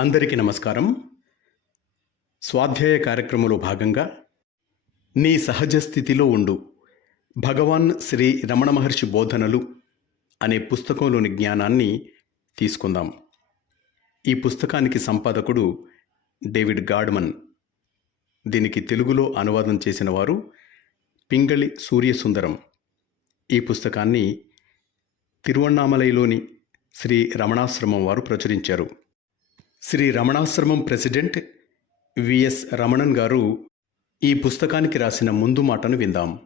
అందరికీ నమస్కారం. స్వాధ్యాయ కార్యక్రమంలో భాగంగా నీ సహజ స్థితిలో ఉండు. భగవాన్ శ్రీ రమణ మహర్షి బోధనలు అనే పుస్తకంలోని జ్ఞానాన్ని తీసుకుందాం. ఈ పుస్తకానికి సంపాదకుడు డేవిడ్ గాడ్మన్. దీనికి తెలుగులో అనువాదం చేసిన వారు పింగళి సూర్యసుందరం. ఈ పుస్తకాన్ని తిరువణ్ణామలైలోని శ్రీ రమణాశ్రమం వారు ప్రచురించారు. శ్రీ రమణాశ్రమం ప్రెసిడెంట్ విఎస్ రమణన్ గారు ఈ పుస్తకానికి రాసిన ముందు మాటను విందాం.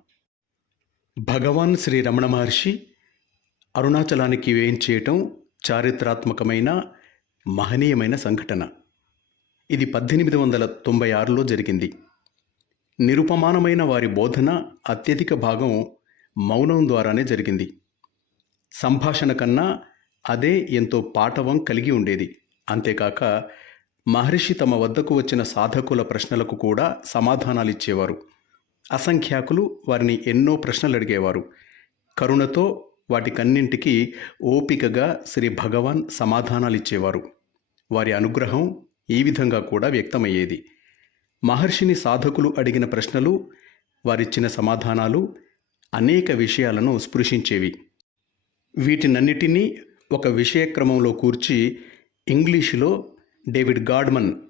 భగవాన్ శ్రీ రమణ మహర్షి అరుణాచలానికి వేయించేయటం చారిత్రాత్మకమైన మహనీయమైన సంఘటన. ఇది పద్దెనిమిది వందల తొంభై ఆరులో జరిగింది. నిరుపమానమైన వారి బోధన అత్యధిక భాగం మౌనం ద్వారానే జరిగింది. సంభాషణ కన్నా అదే ఎంతో పాఠవం కలిగి ఉండేది. అంతేకాక మహర్షి తమ వద్దకు వచ్చిన సాధకుల ప్రశ్నలకు కూడా సమాధానాలిచ్చేవారు. అసంఖ్యాకులు వారిని ఎన్నో ప్రశ్నలు అడిగేవారు కరుణతో వాటికన్నింటికి ఓపికగా శ్రీ భగవాన్ సమాధానాలిచ్చేవారు. వారి అనుగ్రహం ఈ విధంగా కూడా వ్యక్తమయ్యేది. మహర్షిని సాధకులు అడిగిన ప్రశ్నలు వారిచ్చిన సమాధానాలు అనేక విషయాలను స్పృశించేవి. వీటినన్నిటినీ ఒక విషయక్రమంలో కూర్చి ఇంగ్లీషులో David Godman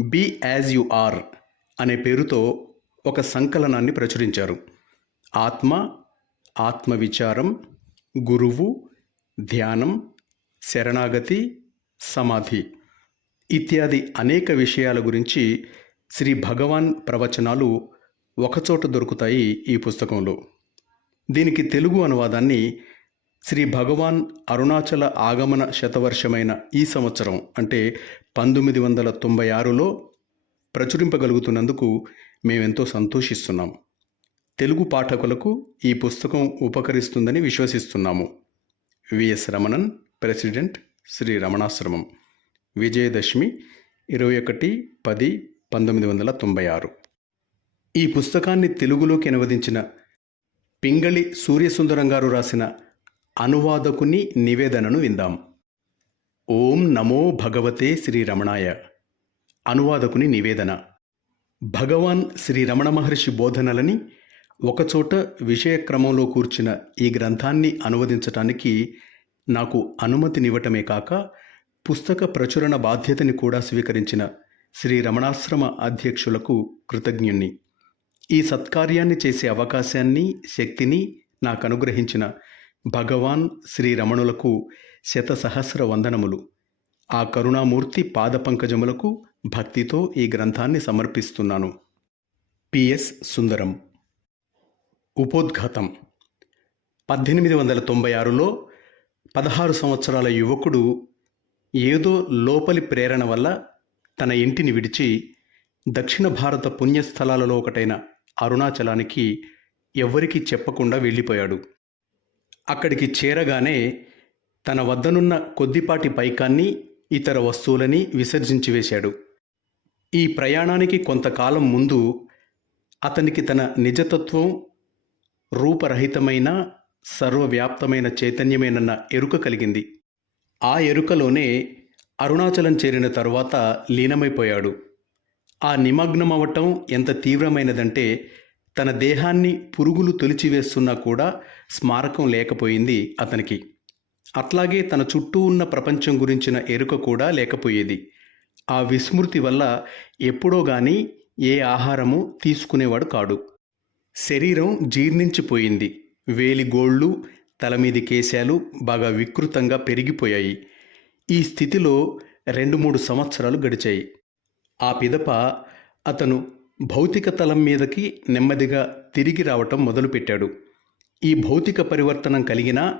be as you are అనే పేరుతో ఒక సంకలనాన్ని ప్రచురించారు. ఆత్మ ఆత్మవిచారం గురువు ధ్యానం శరణాగతి సమాధి ఇత్యాది అనేక విషయాల గురించి శ్రీ భగవాన్ ప్రవచనాలు ఒకచోట దొరుకుతాయి ఈ పుస్తకంలో. దీనికి తెలుగు అనువాదాన్ని శ్రీ భగవాన్ అరుణాచల ఆగమన శతవర్షమైన ఈ సంవత్సరం అంటే పంతొమ్మిది వందల తొంభై ఆరులో ప్రచురింపగలుగుతున్నందుకు మేమెంతో సంతోషిస్తున్నాం. తెలుగు పాఠకులకు ఈ పుస్తకం ఉపకరిస్తుందని విశ్వసిస్తున్నాము. VS Ramanan president Shri Ramanasramam. Vijayadashami ఇరవై ఒకటి పది పంతొమ్మిది వందల తొంభై ఆరు. ఈ పుస్తకాన్ని తెలుగులోకి అనువదించిన పింగళి సూర్యసుందరం గారు రాసిన అనువాదకుని నివేదనను విందాం. ఓం నమో భగవతే శ్రీ రమణాయ అనువాదకుని నివేదన. భగవాన్ శ్రీ రమణ మహర్షి బోధనలని ఒకచోట విషయక్రమంలో కూర్చిన ఈ గ్రంథాన్ని అనువదించటానికి నాకు అనుమతినివ్వటమే కాక పుస్తక ప్రచురణ బాధ్యతని కూడా స్వీకరించిన శ్రీ రమణాశ్రమ అధ్యక్షులకు కృతజ్ఞుణ్ణి. ఈ సత్కార్యాన్ని చేసే అవకాశాన్ని శక్తిని నాకు అనుగ్రహించిన భగవాన్ శ్రీ రమణులకు శతసహస్ర వందనములు. ఆ కరుణామూర్తి పాదపంకజములకు భక్తితో ఈ గ్రంథాన్ని సమర్పిస్తున్నాను. పిఎస్ సుందరం. ఉపోద్ఘాతం. పద్దెనిమిది వందల తొంభై ఆరులో పదహారు సంవత్సరాల యువకుడు ఏదో లోపలి ప్రేరణ వల్ల తన ఇంటిని విడిచి దక్షిణ భారత పుణ్యస్థలాలలో ఒకటైన అరుణాచలానికి ఎవ్వరికీ చెప్పకుండా వెళ్ళిపోయాడు. అక్కడికి చేరగానే తన వద్దనున్న కొద్దిపాటి పైకాన్ని ఇతర వస్తువులని విసర్జించి వేశాడు. ఈ ప్రయాణానికి కొంతకాలం ముందు అతనికి తన నిజతత్వం రూపరహితమైన సర్వవ్యాప్తమైన చైతన్యమేనన్న ఎరుక కలిగింది. ఆ ఎరుకలోనే అరుణాచలం చేరిన తరువాత లీనమైపోయాడు. ఆ నిమగ్నమవటం ఎంత తీవ్రమైనదంటే తన దేహాన్ని పురుగులు తొలిచివేస్తున్నా కూడా స్మారకం లేకపోయింది అతనికి. అట్లాగే తన చుట్టూ ఉన్న ప్రపంచం గురించిన ఎరుక కూడా లేకపోయేది. ఆ విస్మృతి వల్ల ఎప్పుడో గాని ఏ ఆహారము తీసుకునేవాడు కాడు. శరీరం జీర్ణించిపోయింది. వేలి గోళ్ళు తలమీది కేశాలు బాగా వికృతంగా పెరిగిపోయాయి. ఈ స్థితిలో రెండు మూడు సంవత్సరాలు గడిచాయి. ఆ పిదప అతను భౌతిక తలం మీదకి నెమ్మదిగా తిరిగి రావటం మొదలుపెట్టాడు. ఈ భౌతిక పరివర్తనం కలిగిన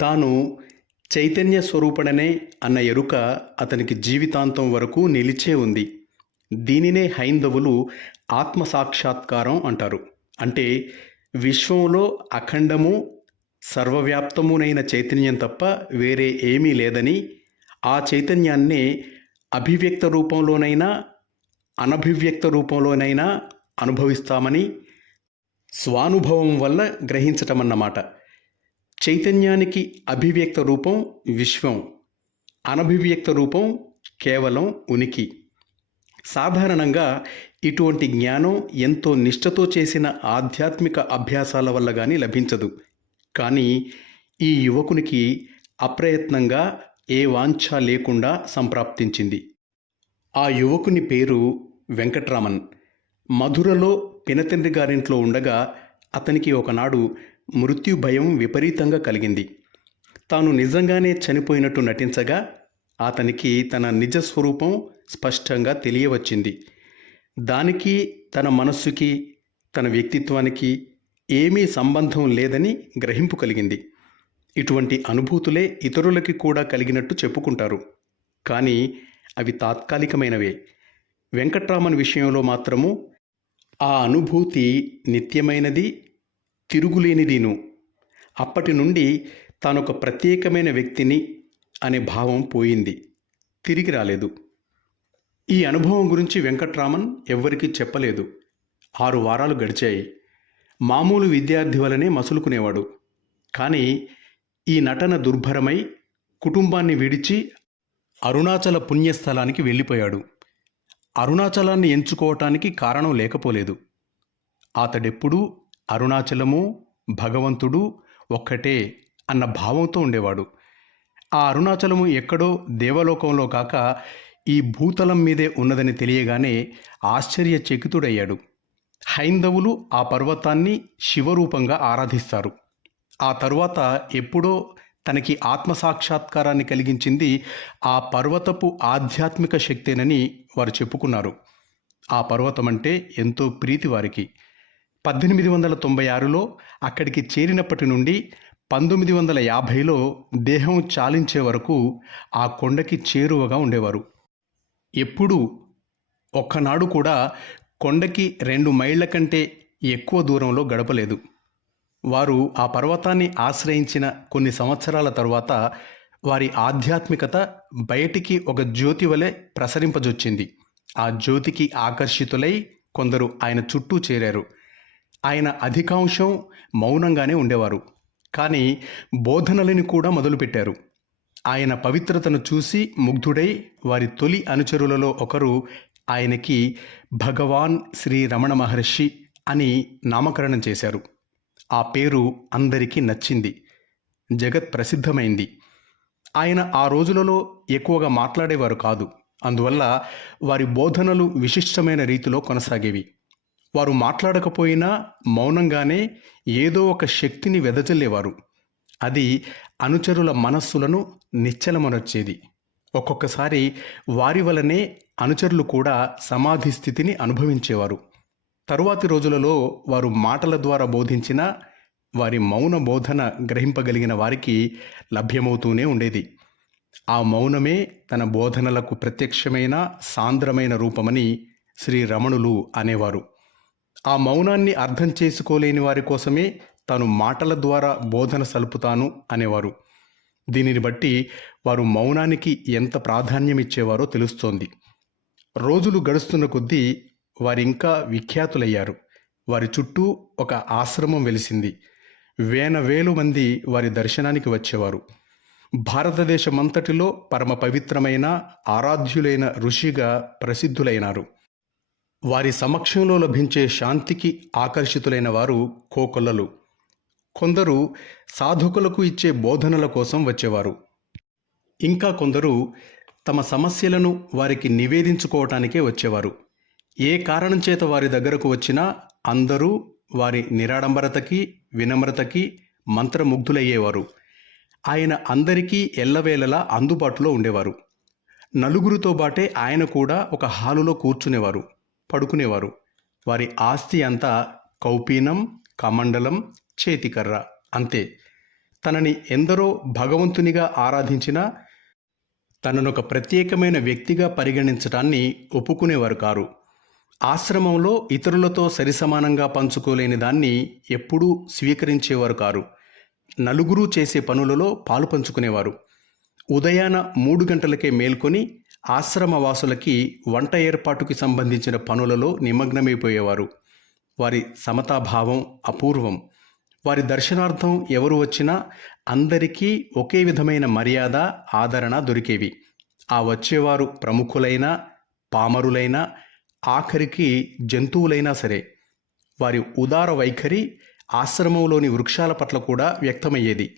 తాను చైతన్య స్వరూపణనే అన్న ఎరుక అతనికి జీవితాంతం వరకు నిలిచే ఉంది. దీనినే హైందవులు ఆత్మసాక్షాత్కారం అంటారు. అంటే విశ్వంలో అఖండము సర్వవ్యాప్తమునైన చైతన్యం తప్ప వేరే ఏమీ లేదని ఆ చైతన్యాన్నే అభివ్యక్త రూపంలోనైనా అనభివ్యక్త రూపంలోనైనా అనుభవిస్తామని స్వానుభవం వల్ల గ్రహించటమన్నమాట. చైతన్యానికి అభివ్యక్త రూపం విశ్వం అనభివ్యక్త రూపం కేవలం ఉనికి. సాధారణంగా ఇటువంటి జ్ఞానం ఎంతో నిష్ఠతో చేసిన ఆధ్యాత్మిక అభ్యాసాల వల్ల కానీ లభించదు. కానీ ఈ యువకునికి అప్రయత్నంగా ఏ వాంఛ లేకుండా సంప్రాప్తించింది. ఆ యువకుని పేరు వెంకట్రామన్. మధురలో పినతండ్రి గారింట్లో ఉండగా అతనికి ఒకనాడు మృత్యు భయం విపరీతంగా కలిగింది. తాను నిజంగానే చనిపోయినట్టు నటించగా అతనికి తన నిజ స్వరూపం స్పష్టంగా తెలియవచ్చింది. దానికి తన మనస్సుకి తన వ్యక్తిత్వానికి ఏమీ సంబంధం లేదని గ్రహింపు కలిగింది. ఇటువంటి అనుభూతులే ఇతరులకి కూడా కలిగినట్టు చెప్పుకుంటారు. కానీ అవి తాత్కాలికమైనవే. వెంకట్రామన్ విషయంలో మాత్రము ఆ అనుభూతి నిత్యమైనది తిరుగులేనిదిను. అప్పటి నుండి తానొక ప్రత్యేకమైన వ్యక్తిని అనే భావం పోయింది. తిరిగి రాలేదు. ఈ అనుభవం గురించి వెంకట్రామన్ ఎవ్వరికీ చెప్పలేదు. ఆరు వారాలు గడిచాయి. మామూలు విద్యార్థి వలనే మసులుకునేవాడు. కానీ ఈ నటన దుర్భరమై కుటుంబాన్ని విడిచి అరుణాచల పుణ్యస్థలానికి వెళ్ళిపోయాడు. అరుణాచలాన్ని ఎంచుకోవటానికి కారణం లేకపోలేదు. అతడెప్పుడూ అరుణాచలము భగవంతుడు ఒక్కటే అన్న భావంతో ఉండేవాడు. ఆ అరుణాచలము ఎక్కడో దేవలోకంలో కాక ఈ భూతలం మీదే ఉన్నదని తెలియగానే ఆశ్చర్యచకితుడయ్యాడు. హైందవులు ఆ పర్వతాన్ని శివరూపంగా ఆరాధిస్తారు. ఆ తరువాత ఎప్పుడో తనకి ఆత్మసాక్షాత్కారాన్ని కలిగించింది ఆ పర్వతపు ఆధ్యాత్మిక శక్తేనని వారు చెప్పుకున్నారు. ఆ పర్వతం అంటే ఎంతో ప్రీతి వారికి. పద్దెనిమిది వందల తొంభై ఆరులో అక్కడికి చేరినప్పటి నుండి పంతొమ్మిది వందల యాభైలో దేహం చాలించే వరకు ఆ కొండకి చేరువగా ఉండేవారు. ఎప్పుడూ ఒక్కనాడు కూడా కొండకి రెండు మైళ్ళ కంటే ఎక్కువ దూరంలో గడపలేదు. వారు ఆ పర్వతాన్ని ఆశ్రయించిన కొన్ని సంవత్సరాల తరువాత వారి ఆధ్యాత్మికత బయటికి ఒక జ్యోతి వలె ప్రసరింపజొచ్చింది. ఆ జ్యోతికి ఆకర్షితులై కొందరు ఆయన చుట్టూ చేరారు. ఆయన అధికాంశం మౌనంగానే ఉండేవారు. కానీ బోధనలని కూడా మొదలుపెట్టారు. ఆయన పవిత్రతను చూసి ముగ్ధుడై వారి తొలి అనుచరులలో ఒకరు ఆయనకి భగవాన్ శ్రీ రమణ మహర్షి అని నామకరణం చేశారు. ఆ పేరు అందరికీ నచ్చింది. జగత్ ప్రసిద్ధమైంది. ఆయన ఆ రోజులలో ఎక్కువగా మాట్లాడేవారు కాదు. అందువల్ల వారి బోధనలు విశిష్టమైన రీతిలో కొనసాగేవి. వారు మాట్లాడకపోయినా మౌనంగానే ఏదో ఒక శక్తిని వెదజల్లేవారు. అది అనుచరుల మనస్సులను నిశ్చలమనొచ్చేది. ఒక్కొక్కసారి వారి వలనే అనుచరులు కూడా సమాధి స్థితిని అనుభవించేవారు. తరువాతి రోజులలో వారు మాటల ద్వారా బోధించిన వారి మౌన బోధన గ్రహింపగలిగిన వారికి లభ్యమవుతూనే ఉండేది. ఆ మౌనమే తన బోధనలకు ప్రత్యక్షమైన సాంద్రమైన రూపమని శ్రీ రమణులు అనేవారు. ఆ మౌనాన్ని అర్థం చేసుకోలేని వారి కోసమే తాను మాటల ద్వారా బోధన సలుపుతాను అనేవారు. దీనిని బట్టి వారు మౌనానికి ఎంత ప్రాధాన్యం ఇచ్చేవారో తెలుస్తోంది. రోజులు గడుస్తున్న కొద్దీ వారింకా విఖ్యాతులయ్యారు. వారి చుట్టూ ఒక ఆశ్రమం వెలిసింది. వేల వేలు మంది వారి దర్శనానికి వచ్చేవారు. భారతదేశమంతటిలో పరమ పవిత్రమైన ఆరాధ్యులైన ఋషిగా ప్రసిద్ధులైనారు. వారి సమక్షంలో లభించే శాంతికి ఆకర్షితులైన వారు కోకొల్లలు. కొందరు సాధకులకు ఇచ్చే బోధనల కోసం వచ్చేవారు. ఇంకా కొందరు తమ సమస్యలను వారికి నివేదించుకోవటానికే వచ్చేవారు. ఏ కారణం చేత వారి దగ్గరకు వచ్చినా అందరూ వారి నిరాడంబరతకి వినమ్రతకి మంత్రముగ్ధులయ్యేవారు. ఆయన అందరికీ ఎల్లవేళలా అందుబాటులో ఉండేవారు. నలుగురితో బాటే ఆయన కూడా ఒక హాలులో కూర్చునేవారు పడుకునేవారు. వారి ఆస్తి అంతా కౌపీనం కమండలం చేతికర్ర అంతే. తనని ఎందరో భగవంతునిగా ఆరాధించినా తననొక ప్రత్యేకమైన వ్యక్తిగా పరిగణించటాన్ని ఒప్పుకునేవారు కారు. ఆశ్రమంలో ఇతరులతో సరిసమానంగా పంచుకోలేని దాన్ని ఎప్పుడూ స్వీకరించేవారు కారు. నలుగురు చేసే పనులలో పాలు పంచుకునేవారు. ఉదయాన మూడు గంటలకే మేల్కొని ఆశ్రమవాసులకి వంట ఏర్పాటుకి సంబంధించిన పనులలో నిమగ్నమైపోయేవారు. వారి సమతాభావం అపూర్వం. వారి దర్శనార్థం ఎవరు వచ్చినా అందరికీ ఒకే విధమైన మర్యాద ఆదరణ దొరికేవి. ఆ వచ్చేవారు ప్రముఖులైనా పామరులైనా ఆఖరికి జంతువులైనా సరే వారి ఉదార వైఖరి ఆశ్రమంలోని వృక్షాల పట్ల కూడా వ్యక్తమయ్యేది.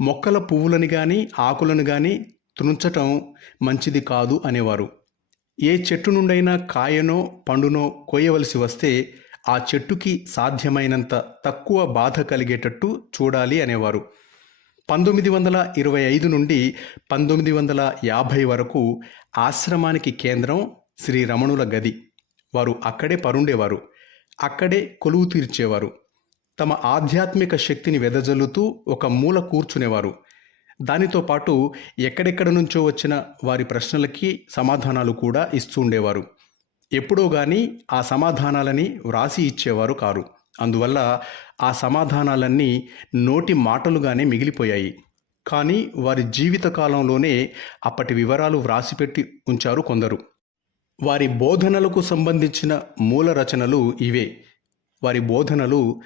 మొక్కల పువ్వులను కానీ ఆకులను కానీ తుంచటం మంచిది కాదు అనేవారు. ఏ చెట్టు నుండైనా కాయనో పండునో కోయవలసి వస్తే ఆ చెట్టుకి సాధ్యమైనంత తక్కువ బాధ కలిగేటట్టు చూడాలి అనేవారు. పంతొమ్మిది వందల ఇరవై ఐదు నుండి పంతొమ్మిది వందల యాభై వరకు ఆశ్రమానికి కేంద్రం శ్రీ రమణుల గది. వారు అక్కడే పరుండేవారు. అక్కడే కొలువు తీర్చేవారు. తమ ఆధ్యాత్మిక శక్తిని వెదజల్లుతూ ఒక మూల కూర్చునేవారు. దానితో పాటు ఎక్కడెక్కడ నుంచో వచ్చిన వారి ప్రశ్నలకి సమాధానాలు కూడా ఇస్తూ ఉండేవారు. ఎప్పుడో కానీ ఆ సమాధానాలని వ్రాసి ఇచ్చేవారు కారు. అందువల్ల ఆ సమాధానాలన్నీ నోటి మాటలుగానే మిగిలిపోయాయి. కానీ వారి జీవితకాలంలోనే అప్పటి వివరాలు వ్రాసిపెట్టి ఉంచారు కొందరు. వారి బోధనలకు సంబంధించిన మూల రచనలు ఇవే. వారి బోధనలు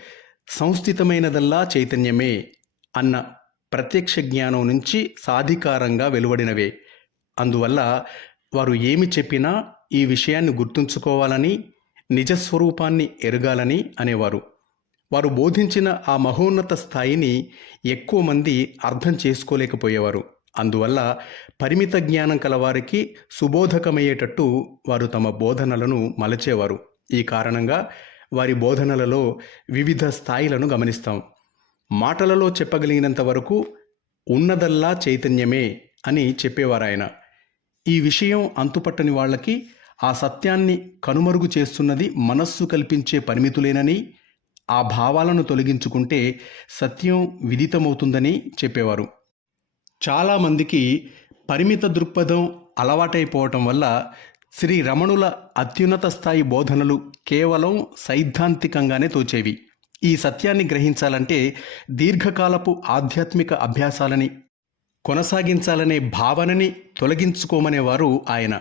సంస్థితమైనదల్లా చైతన్యమే అన్న ప్రత్యక్ష జ్ఞానం నుంచి సాధికారంగా వెలువడినవే. అందువల్ల వారు ఏమి చెప్పినా ఈ విషయాన్ని గుర్తుంచుకోవాలని నిజస్వరూపాన్ని ఎరగాలని అనేవారు. వారు బోధించిన ఆ మహోన్నత స్థాయిని ఎక్కువ మంది అర్థం చేసుకోలేకపోయేవారు. అందువల్ల పరిమిత జ్ఞానం కలవారికి సుబోధకమయ్యేటట్టు వారు తమ బోధనలను మలచేవారు. ఈ కారణంగా వారి బోధనలలో వివిధ స్థాయిలను గమనిస్తాం. మాటలలో చెప్పగలిగినంత వరకు ఉన్నదల్లా చైతన్యమే అని చెప్పేవారాయన. ఈ విషయం అంతుపట్టని వాళ్ళకి ఆ సత్యాన్ని కనుమరుగు చేస్తున్నది మనస్సు కల్పించే పరిమితులేనని ఆ భావాలను తొలగించుకుంటే సత్యం విదితమవుతుందని చెప్పేవారు. చాలామందికి పరిమిత దృక్పథం అలవాటైపోవటం వల్ల శ్రీ రమణుల అత్యున్నత స్థాయి బోధనలు కేవలం సైద్ధాంతికంగానే తోచేవి. ఈ సత్యాన్ని గ్రహించాలంటే దీర్ఘకాలపు ఆధ్యాత్మిక అభ్యాసాలని కొనసాగించాలనే భావనని తొలగించుకోమనేవారు ఆయన.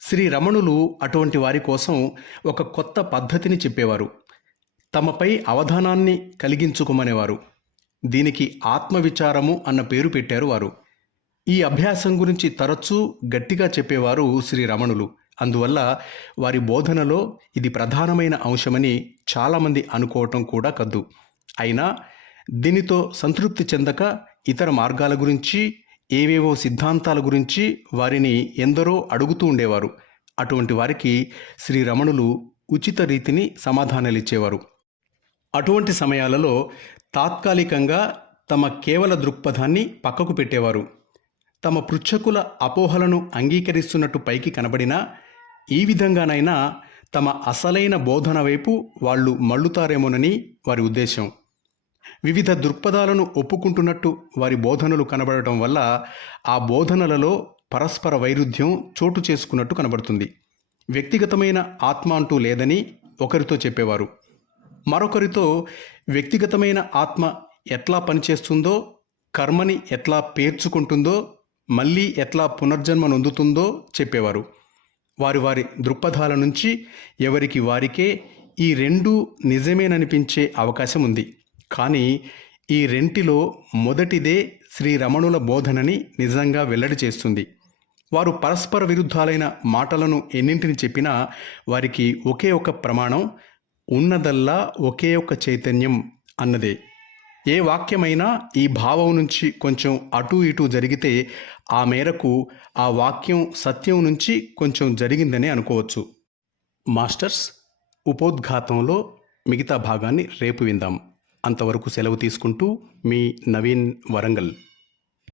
శ్రీ రమణులు అటువంటి వారి కోసం ఒక కొత్త పద్ధతిని చెప్పేవారు. తమపై అవధానాన్ని కలిగించుకోమనేవారు. దీనికి ఆత్మవిచారము అన్న పేరు పెట్టారు వారు. ఈ అభ్యాసం గురించి తరచూ గట్టిగా చెప్పేవారు శ్రీ రమణులు. అందువల్ల వారి బోధనలో ఇది ప్రధానమైన అంశమని చాలామంది అనుకోవటం కూడా కద్దు. అయినా దీనితో సంతృప్తి చెందక ఇతర మార్గాల గురించి ఏవేవో సిద్ధాంతాల గురించి వారిని ఎందరో అడుగుతూ ఉండేవారు. అటువంటి వారికి శ్రీ రమణులు ఉచిత రీతిని సమాధానాలిచ్చేవారు అటువంటి సమయాలలో తాత్కాలికంగా తమ కేవల దృక్పథాన్ని పక్కకు పెట్టేవారు. తమ పృచ్ఛకుల అపోహలను అంగీకరిస్తున్నట్టు పైకి కనబడినా ఈ విధంగానైనా తమ అసలైన బోధన వైపు వాళ్ళు మళ్ళుతారేమోనని వారి ఉద్దేశం. వివిధ దృక్పథాలను ఒప్పుకుంటున్నట్టు వారి బోధనలు కనబడటం వల్ల ఆ బోధనలలో పరస్పర వైరుధ్యం చోటు చేసుకున్నట్టు కనబడుతుంది. వ్యక్తిగతమైన ఆత్మ అంటూ లేదని ఒకరితో చెప్పేవారు. మరొకరితో వ్యక్తిగతమైన ఆత్మ ఎట్లా పనిచేస్తుందో కర్మని ఎట్లా పేర్చుకుంటుందో మళ్ళీ ఎట్లా పునర్జన్మ నొందుతుందో చెప్పేవారు. వారి వారి దృక్పథాల నుంచి ఎవరికి వారికే ఈ రెండు నిజమేననిపించే అవకాశం ఉంది కానీ ఈ రెంటిలో మొదటిదే శ్రీ రమణుల బోధనని నిజంగా వెల్లడి చేస్తుంది. వారు పరస్పర విరుద్ధాలైన మాటలను ఎన్నింటిని చెప్పినా వారికి ఒకే ఒక ప్రమాణం ఉన్నదల్లా ఒకే ఒక చైతన్యం అన్నదే. ఏ వాక్యమైనా ఈ భావం నుంచి కొంచెం అటు ఇటు జరిగితే ఆ మేరకు ఆ వాక్యం సత్యం నుంచి కొంచెం జరిగిందని అనుకోవచ్చు. మాస్టర్స్ ఉపోద్ఘాతంలో మిగతా భాగాన్ని రేపు విందాం. అంతవరకు సెలవు తీసుకుంటూ మీ నవీన్ వరంగల్.